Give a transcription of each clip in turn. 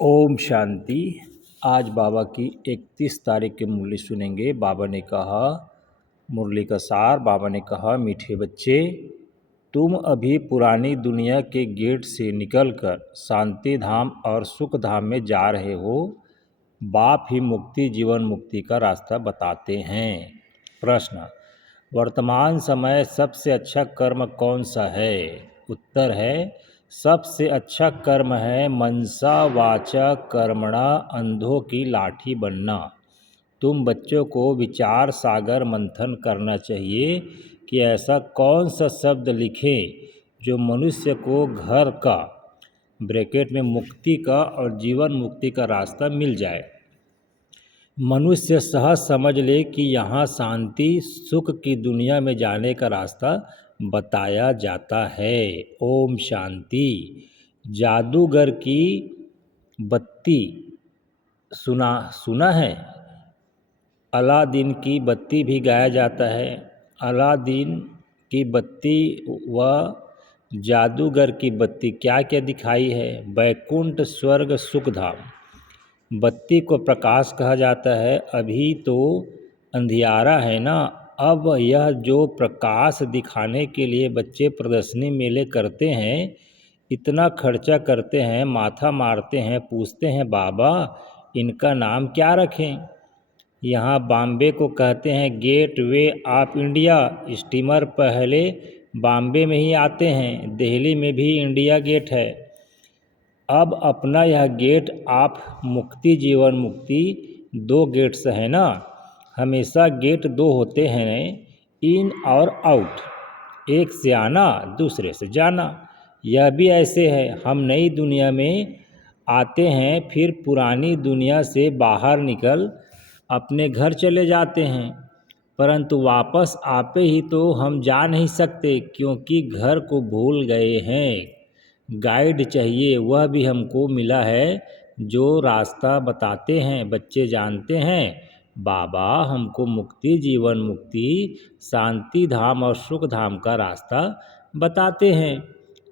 ओम शांति। आज बाबा की 31 तारीख की मुरली सुनेंगे। बाबा ने कहा, मुरली का सार, बाबा ने कहा, मीठे बच्चे, तुम अभी पुरानी दुनिया के गेट से निकलकर शांति धाम और सुख धाम में जा रहे हो। बाप ही मुक्ति, जीवन मुक्ति का रास्ता बताते हैं। प्रश्न: वर्तमान समय सबसे अच्छा कर्म कौन सा है? उत्तर है, सबसे अच्छा कर्म है मनसा वाचा कर्मणा अंधों की लाठी बनना। तुम बच्चों को विचार सागर मंथन करना चाहिए कि ऐसा कौन सा शब्द लिखें जो मनुष्य को घर का ब्रैकेट में मुक्ति का और जीवन मुक्ति का रास्ता मिल जाए। मनुष्य सहज समझ ले कि यहाँ शांति सुख की दुनिया में जाने का रास्ता बताया जाता है। ओम शांति। जादूगर की बत्ती सुना है? अलादीन की बत्ती भी गाया जाता है। अलादीन की बत्ती व जादूगर की बत्ती क्या क्या दिखाई है? बैकुंठ, स्वर्ग, सुखधाम। बत्ती को प्रकाश कहा जाता है। अभी तो अंधियारा है ना, अब यह जो प्रकाश दिखाने के लिए बच्चे प्रदर्शनी मेले करते हैं, इतना खर्चा करते हैं, माथा मारते हैं, पूछते हैं बाबा इनका नाम क्या रखें? यहाँ बॉम्बे को कहते हैं gateway of India. Steamer पहले बॉम्बे में ही आते हैं। दिल्ली में भी इंडिया गेट है। अब अपना यह गेट ऑफ मुक्ति, जीवन मुक्ति, दो गेट्स है ना। हमेशा गेट दो होते हैं, इन और आउट। एक से आना, दूसरे से जाना। यह भी ऐसे है, हम नई दुनिया में आते हैं, फिर पुरानी दुनिया से बाहर निकल अपने घर चले जाते हैं, परंतु वापस आपे ही तो हम जा नहीं सकते, क्योंकि घर को भूल गए हैं। गाइड चाहिए, वह भी हमको मिला है जो रास्ता बताते हैं। बच्चे जानते हैं बाबा हमको मुक्ति, जीवन मुक्ति, शांति धाम और सुख धाम का रास्ता बताते हैं।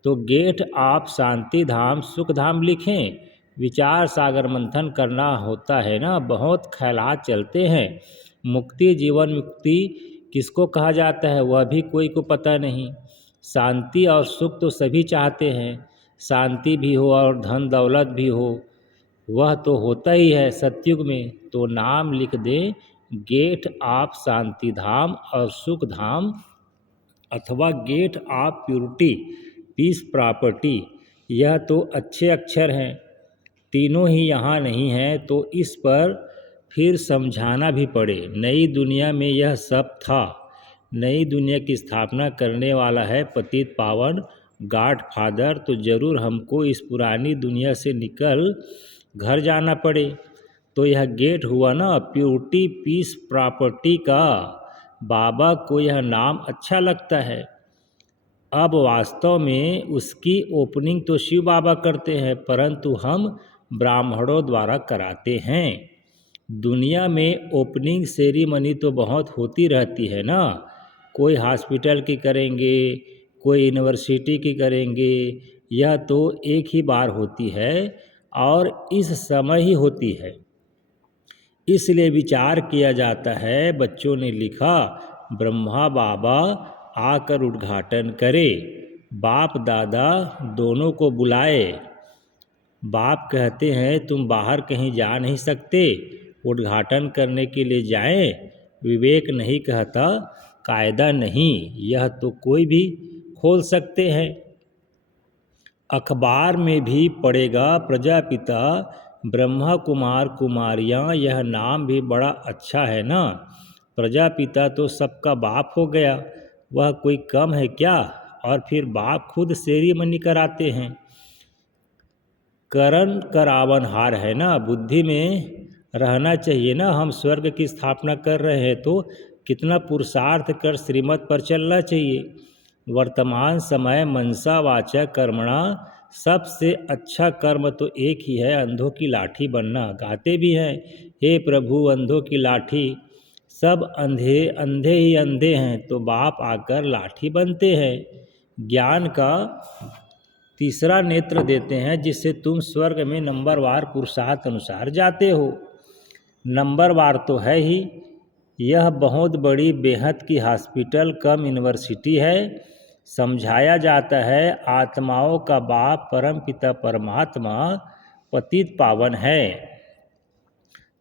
तो गेट आप शांति धाम सुख धाम लिखें। विचार सागर मंथन करना होता है ना, बहुत ख्यालात चलते हैं। मुक्ति, जीवन मुक्ति किसको कहा जाता है वह भी कोई को पता नहीं। शांति और सुख तो सभी चाहते हैं, शांति भी हो और धन दौलत भी हो, वह तो होता ही है सतयुग में। तो नाम लिख दें गेट ऑफ शांति धाम और सुख धाम, अथवा gate of purity, peace, property. यह तो अच्छे अक्षर हैं, तीनों ही यहाँ नहीं हैं, तो इस पर फिर समझाना भी पड़े। नई दुनिया में यह सब था। नई दुनिया की स्थापना करने वाला है पतित पावन गॉड फादर, तो ज़रूर हमको इस पुरानी दुनिया से निकल घर जाना पड़े। तो यह गेट हुआ ना प्योरिटी, पीस, प्रॉपर्टी का। बाबा को यह नाम अच्छा लगता है। अब वास्तव में उसकी ओपनिंग तो शिव बाबा करते हैं, परंतु हम ब्राह्मणों द्वारा कराते हैं। दुनिया में ओपनिंग सेरेमनी तो बहुत होती रहती है ना। कोई हॉस्पिटल की करेंगे, कोई यूनिवर्सिटी की करेंगे, यह तो एक ही बार होती है और इस समय ही होती है। इसलिए विचार किया जाता है। बच्चों ने लिखा ब्रह्मा बाबा आकर उद्घाटन करे। बाप दादा दोनों को बुलाए। बाप कहते हैं तुम बाहर कहीं जा नहीं सकते, उद्घाटन करने के लिए जाएं। विवेक नहीं कहता कायदा नहीं, यह तो कोई भी खोल सकते हैं। अखबार में भी पड़ेगा प्रजापिता ब्रह्मा कुमार कुमारियाँ, यह नाम भी बड़ा अच्छा है ना। प्रजापिता तो सबका बाप हो गया, वह कोई कम है क्या? और फिर बाप खुद सेरेमनी कराते हैं। करण करावन हार है ना, बुद्धि में रहना चाहिए ना। हम स्वर्ग की स्थापना कर रहे हैं तो कितना पुरुषार्थ कर श्रीमत पर चलना चाहिए। वर्तमान समय मनसा वाचा कर्मणा, सबसे अच्छा कर्म तो एक ही है, अंधों की लाठी बनना। गाते भी हैं हे प्रभु अंधों की लाठी, सब अंधे अंधे ही अंधे हैं, तो बाप आकर लाठी बनते हैं। ज्ञान का तीसरा नेत्र देते हैं जिससे तुम स्वर्ग में नंबरवार पुरुषार्थ अनुसार जाते हो। नंबरवार तो है ही, यह बहुत बड़ी बेहद की हॉस्पिटल कम यूनिवर्सिटी है। समझाया जाता है आत्माओं का बाप परम पिता परमात्मा पतित पावन है।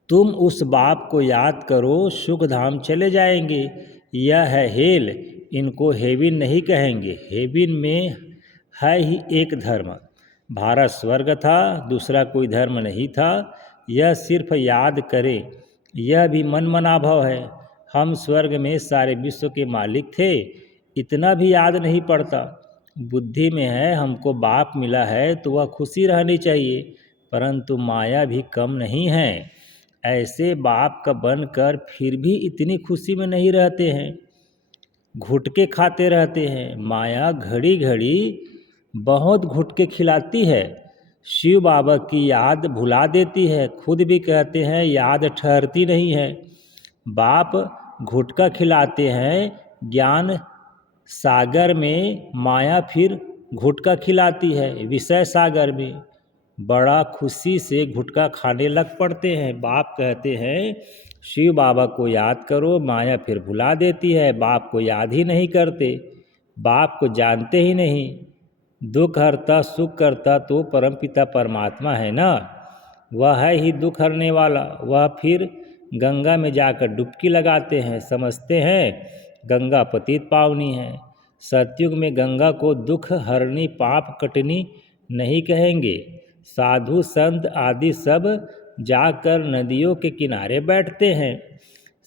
तुम उस बाप को याद करो, सुख धाम चले जाएंगे। यह है हेल, इनको हेविन नहीं कहेंगे। हेविन में है ही एक धर्म, भारत स्वर्ग था, दूसरा कोई धर्म नहीं था। यह सिर्फ याद करे, यह भी मन मनाभव है। हम स्वर्ग में सारे विश्व के मालिक थे, इतना भी याद नहीं पड़ता। बुद्धि में है हमको बाप मिला है तो वह खुशी रहनी चाहिए, परंतु माया भी कम नहीं है। ऐसे बाप का बनकर फिर भी इतनी खुशी में नहीं रहते हैं, घुटके खाते रहते हैं। माया घड़ी घड़ी बहुत घुटके खिलाती है। शिव बाबा की याद भुला देती है, खुद भी कहते हैं याद ठहरती नहीं है। बाप घुटका खिलाते हैं ज्ञान सागर में, माया फिर घुटका खिलाती है विषय सागर में। बड़ा खुशी से घुटका खाने लग पड़ते हैं। बाप कहते हैं शिव बाबा को याद करो, माया फिर भुला देती है। बाप को याद ही नहीं करते, बाप को जानते ही नहीं। दुख हरता सुख करता तो परमपिता परमात्मा है ना, वह है ही दुख हरने वाला। वह फिर गंगा में जाकर डुबकी लगाते हैं, समझते हैं गंगा पतित पावनी है। सतयुग में गंगा को दुख हरनी पाप कटनी नहीं कहेंगे। साधु संत आदि सब जाकर नदियों के किनारे बैठते हैं,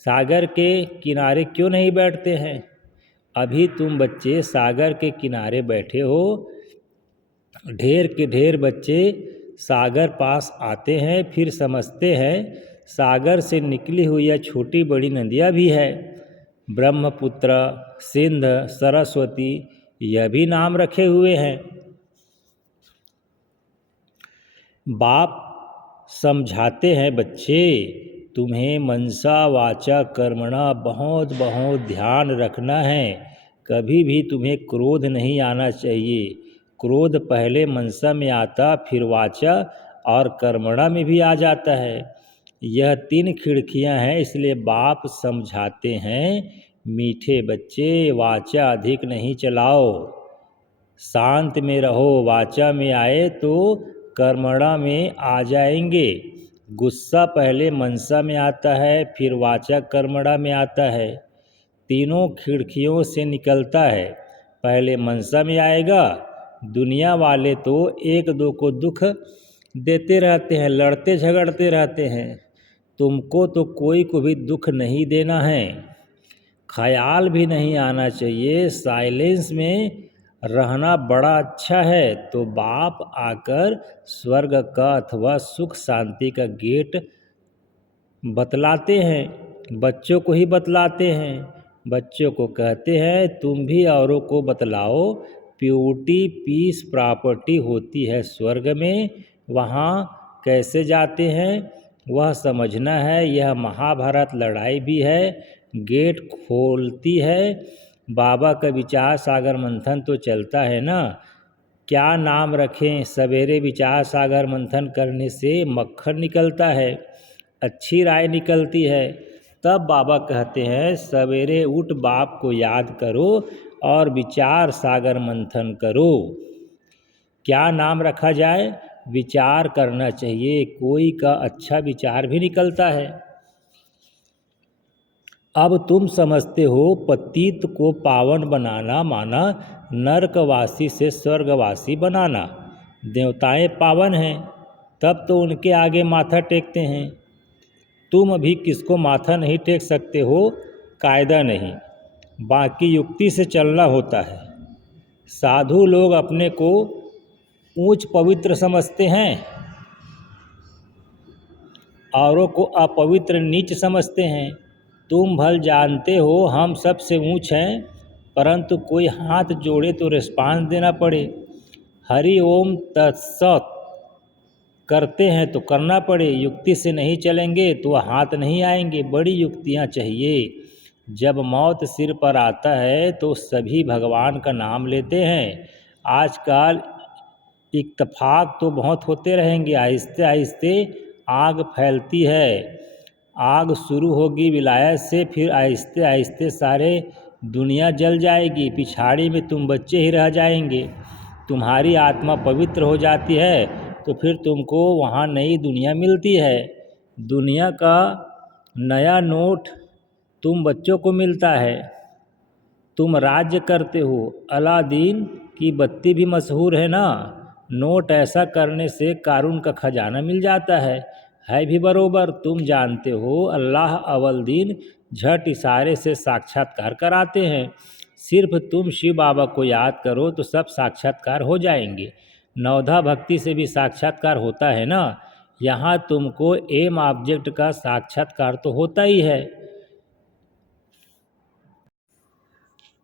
सागर के किनारे क्यों नहीं बैठते हैं? अभी तुम बच्चे सागर के किनारे बैठे हो, ढेर के ढेर बच्चे सागर पास आते हैं, फिर समझते हैं सागर से निकली हुई यह छोटी बड़ी नदियाँ भी है। ब्रह्मपुत्र, सिंध, सरस्वती, यह भी नाम रखे हुए हैं। बाप समझाते हैं बच्चे तुम्हें मनसा वाचा कर्मणा बहुत बहुत ध्यान रखना है। कभी भी तुम्हें क्रोध नहीं आना चाहिए। क्रोध पहले मनसा में आता, फिर वाचा और कर्मणा में भी आ जाता है। यह 3 खिड़कियां हैं, इसलिए बाप समझाते हैं मीठे बच्चे वाचा अधिक नहीं चलाओ, शांत में रहो। वाचा में आए तो कर्मणा में आ जाएंगे। गुस्सा पहले मनसा में आता है, फिर वाचा कर्मणा में आता है। तीनों खिड़कियों से निकलता है, पहले मनसा में आएगा। दुनिया वाले तो एक दो को दुख देते रहते हैं, लड़ते झगड़ते रहते हैं। तुमको तो कोई को भी दुख नहीं देना है, ख्याल भी नहीं आना चाहिए। साइलेंस में रहना बड़ा अच्छा है। तो बाप आकर स्वर्ग का अथवा सुख शांति का गेट बतलाते हैं, बच्चों को ही बतलाते हैं। बच्चों को कहते हैं तुम भी औरों को बतलाओ। प्योरिटी पीस प्रॉपर्टी होती है स्वर्ग में, वहाँ कैसे जाते हैं वह समझना है। यह महाभारत लड़ाई भी है, गेट खोलती है। बाबा का विचार सागर मंथन तो चलता है ना, क्या नाम रखें? सवेरे विचार सागर मंथन करने से मक्खन निकलता है, अच्छी राय निकलती है। तब बाबा कहते हैं सवेरे उठ बाप को याद करो और विचार सागर मंथन करो। क्या नाम रखा जाए? विचार करना चाहिए, कोई का अच्छा विचार भी निकलता है। अब तुम समझते हो पतित को पावन बनाना माना नरकवासी से स्वर्गवासी बनाना। देवताएं पावन हैं, तब तो उनके आगे माथा टेकते हैं। तुम अभी किसको माथा नहीं टेक सकते हो, कायदा नहीं, बाकी युक्ति से चलना होता है। साधु लोग अपने को ऊंच पवित्र समझते हैं, औरों को अपवित्र नीच समझते हैं। तुम भल जानते हो हम सबसे ऊंच हैं, परंतु कोई हाथ जोड़े तो रिस्पांस देना पड़े। हरि ओम तत्सत करते हैं तो करना पड़े। युक्ति से नहीं चलेंगे तो हाथ नहीं आएंगे, बड़ी युक्तियां चाहिए। जब मौत सिर पर आता है तो सभी भगवान का नाम लेते हैं। आजकल इत्तेफाक तो बहुत होते रहेंगे, आहिस्ते आहिस्ते आग फैलती है। आग शुरू होगी विलायत से, फिर आहिस्ते आहिस्ते सारे दुनिया जल जाएगी, पिछाड़ी में तुम बच्चे ही रह जाएंगे। तुम्हारी आत्मा पवित्र हो जाती है तो फिर तुमको वहाँ नई दुनिया मिलती है। दुनिया का नया नोट तुम बच्चों को मिलता है। तुम राज्य करते हो। अलादीन की बत्ती भी मशहूर है ना। नोट ऐसा करने से कारून का खजाना मिल जाता है भी बरोबर। तुम जानते हो अल्लाह अव्वल दिन झट इशारे से साक्षात्कार कराते हैं। सिर्फ तुम शिव बाबा को याद करो तो सब साक्षात्कार हो जाएंगे। नवधा भक्ति से भी साक्षात्कार होता है ना। यहाँ तुमको एम ऑब्जेक्ट का साक्षात्कार तो होता ही है।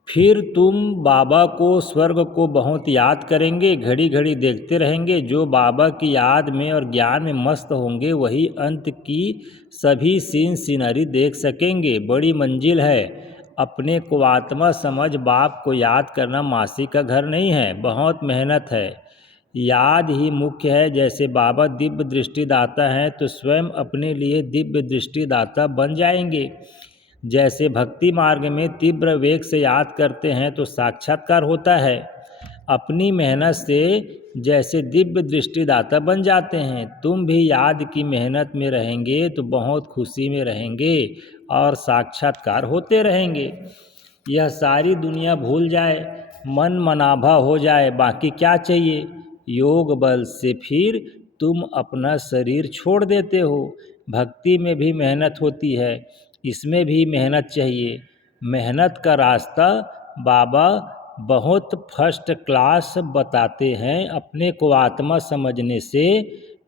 फिर तुम बाबा को स्वर्ग को बहुत याद करेंगे, घड़ी घड़ी देखते रहेंगे। जो बाबा की याद में और ज्ञान में मस्त होंगे वही अंत की सभी सीन सीनरी देख सकेंगे। बड़ी मंजिल है। अपने को आत्मा समझ। बाप को याद करना मासी का घर नहीं है, बहुत मेहनत है। याद ही मुख्य है। जैसे बाबा दिव्य दृष्टि दाता हैं तो स्वयं अपने लिए दिव्य दृष्टि दाता बन जाएंगे। जैसे भक्ति मार्ग में तीव्र वेग से याद करते हैं तो साक्षात्कार होता है। अपनी मेहनत से जैसे दिव्य दृष्टिदाता बन जाते हैं। तुम भी याद की मेहनत में रहेंगे तो बहुत खुशी में रहेंगे और साक्षात्कार होते रहेंगे। यह सारी दुनिया भूल जाए, मन मनाभा हो जाए, बाकी क्या चाहिए। योग बल से फिर तुम अपना शरीर छोड़ देते हो। भक्ति में भी मेहनत होती है, इसमें भी मेहनत चाहिए। मेहनत का रास्ता बाबा बहुत फर्स्ट क्लास बताते हैं। अपने को आत्मा समझने से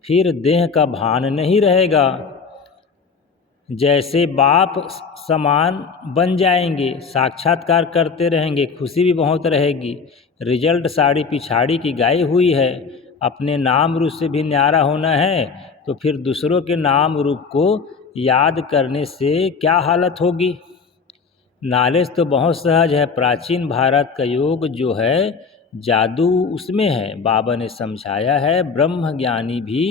फिर देह का भान नहीं रहेगा। जैसे बाप समान बन जाएंगे, साक्षात्कार करते रहेंगे, खुशी भी बहुत रहेगी। रिजल्ट साड़ी पिछाड़ी की गाई हुई है। अपने नाम रूप से भी न्यारा होना है तो फिर दूसरों के नाम रूप को याद करने से क्या हालत होगी। नॉलेज तो बहुत सहज है। प्राचीन भारत का योग जो है जादू उसमें है। बाबा ने समझाया है ब्रह्म ज्ञानी भी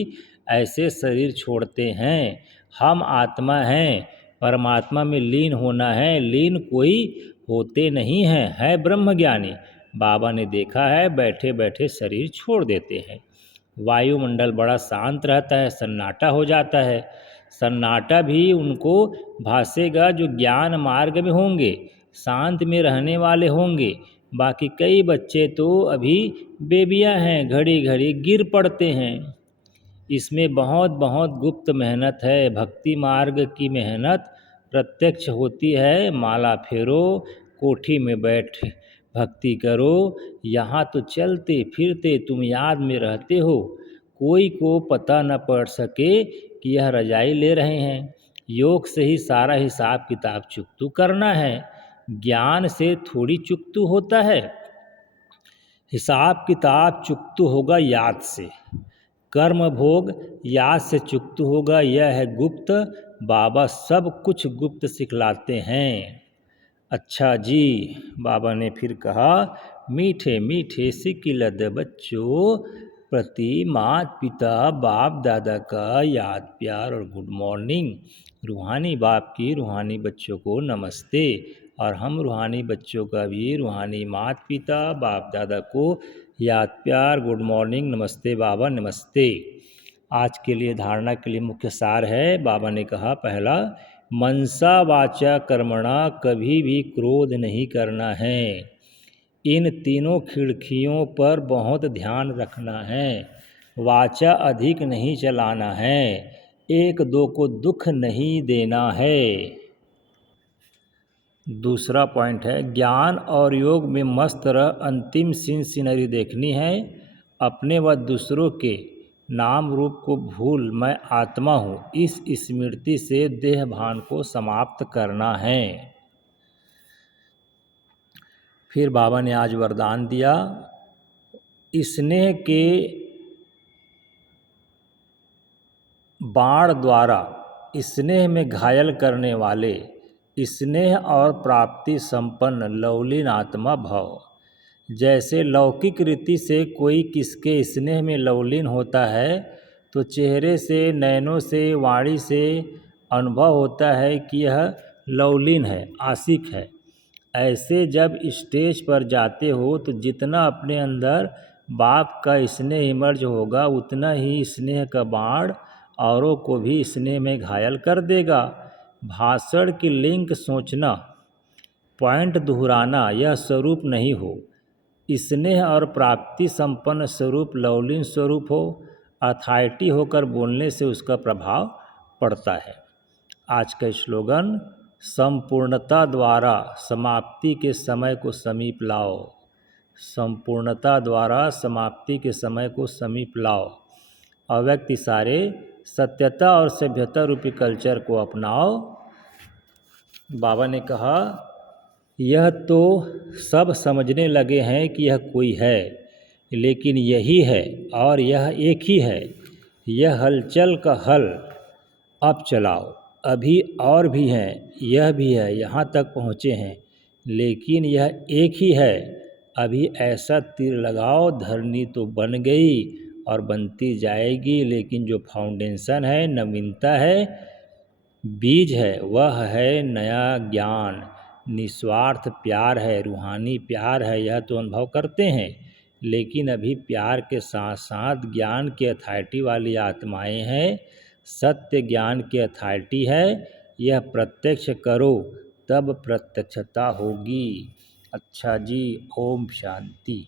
ऐसे शरीर छोड़ते हैं। हम आत्मा हैं, परमात्मा में लीन होना है। लीन कोई होते नहीं हैं, है ब्रह्म ज्ञानी। बाबा ने देखा है बैठे बैठे शरीर छोड़ देते हैं। वायुमंडल बड़ा शांत रहता है, सन्नाटा हो जाता है। सन्नाटा भी उनको भासेगा जो ज्ञान मार्ग में होंगे, शांत में रहने वाले होंगे। बाकी कई बच्चे तो अभी बेबियां हैं, घड़ी घड़ी गिर पड़ते हैं। इसमें बहुत बहुत गुप्त मेहनत है। भक्ति मार्ग की मेहनत प्रत्यक्ष होती है। माला फेरो, कोठी में बैठ भक्ति करो। यहाँ तो चलते फिरते तुम याद में रहते हो। कोई को पता न पड़ सके कि यह रजाई ले रहे हैं। योग से ही सारा हिसाब किताब चुकतू करना है, ज्ञान से थोड़ी चुकतू होता है। हिसाब किताब चुकतू होगा याद से। कर्म भोग याद से चुकतू होगा, यह है गुप्त। बाबा सब कुछ गुप्त सिखलाते हैं। अच्छा जी, बाबा ने फिर कहा, मीठे मीठे सिकिलद बच्चों प्रति माता पिता बाप दादा का याद प्यार और गुड मॉर्निंग। रूहानी बाप की रूहानी बच्चों को नमस्ते। और हम रूहानी बच्चों का भी रूहानी माता पिता बाप दादा को याद प्यार गुड मॉर्निंग, नमस्ते बाबा नमस्ते। आज के लिए धारणा के लिए मुख्य सार है। बाबा ने कहा, पहला, मनसा वाचा कर्मणा, कभी भी क्रोध नहीं करना है। इन तीनों खिड़कियों पर बहुत ध्यान रखना है। वाचा अधिक नहीं चलाना है। एक दो को दुख नहीं देना है। दूसरा पॉइंट है, ज्ञान और योग में मस्त रह अंतिम सीन सीनरी देखनी है। अपने व दूसरों के नाम रूप को भूल मैं आत्मा हूँ, इस स्मृति से देह भान को समाप्त करना है। फिर बाबा ने आज वरदान दिया, स्नेह के बाण द्वारा स्नेह में घायल करने वाले स्नेह और प्राप्ति संपन्न लवलीन आत्मा भव। जैसे लौकिक रीति से कोई किसके स्नेह में लवलीन होता है तो चेहरे से, नयनों से, वाणी से अनुभव होता है कि यह लवलीन है, आशिक है। ऐसे जब स्टेज पर जाते हो तो जितना अपने अंदर बाप का स्नेह इमर्ज होगा उतना ही स्नेह का बाण औरों को भी स्नेह में घायल कर देगा। भाषण की लिंक सोचना, पॉइंट दोहराना यह स्वरूप नहीं हो। स्नेह और प्राप्ति संपन्न स्वरूप लवलीन स्वरूप हो, अथॉरिटी होकर बोलने से उसका प्रभाव पड़ता है। आज का स्लोगन, संपूर्णता द्वारा समाप्ति के समय को समीप लाओ। संपूर्णता द्वारा समाप्ति के समय को समीप लाओ। अव्यक्त इशारे, सत्यता और सभ्यता रूपी कल्चर को अपनाओ। बाबा ने कहा, यह तो सब समझने लगे हैं कि यह कोई है, लेकिन यही है और यह एक ही है। यह हलचल का हल अब चलाओ। अभी और भी हैं, यह भी है, यहाँ तक पहुँचे हैं, लेकिन यह एक ही है। अभी ऐसा तीर लगाओ, धरनी तो बन गई और बनती जाएगी, लेकिन जो फाउंडेशन है, नवीनता है, बीज है, वह है नया ज्ञान, निस्वार्थ प्यार है, रूहानी प्यार है। यह तो अनुभव करते हैं, लेकिन अभी प्यार के साथ साथ ज्ञान की अथॉरिटी वाली आत्माएं हैं। सत्य ज्ञान की अथॉरिटी है। यह प्रत्यक्ष करो तब प्रत्यक्षता होगी। अच्छा जी, ओम शांति।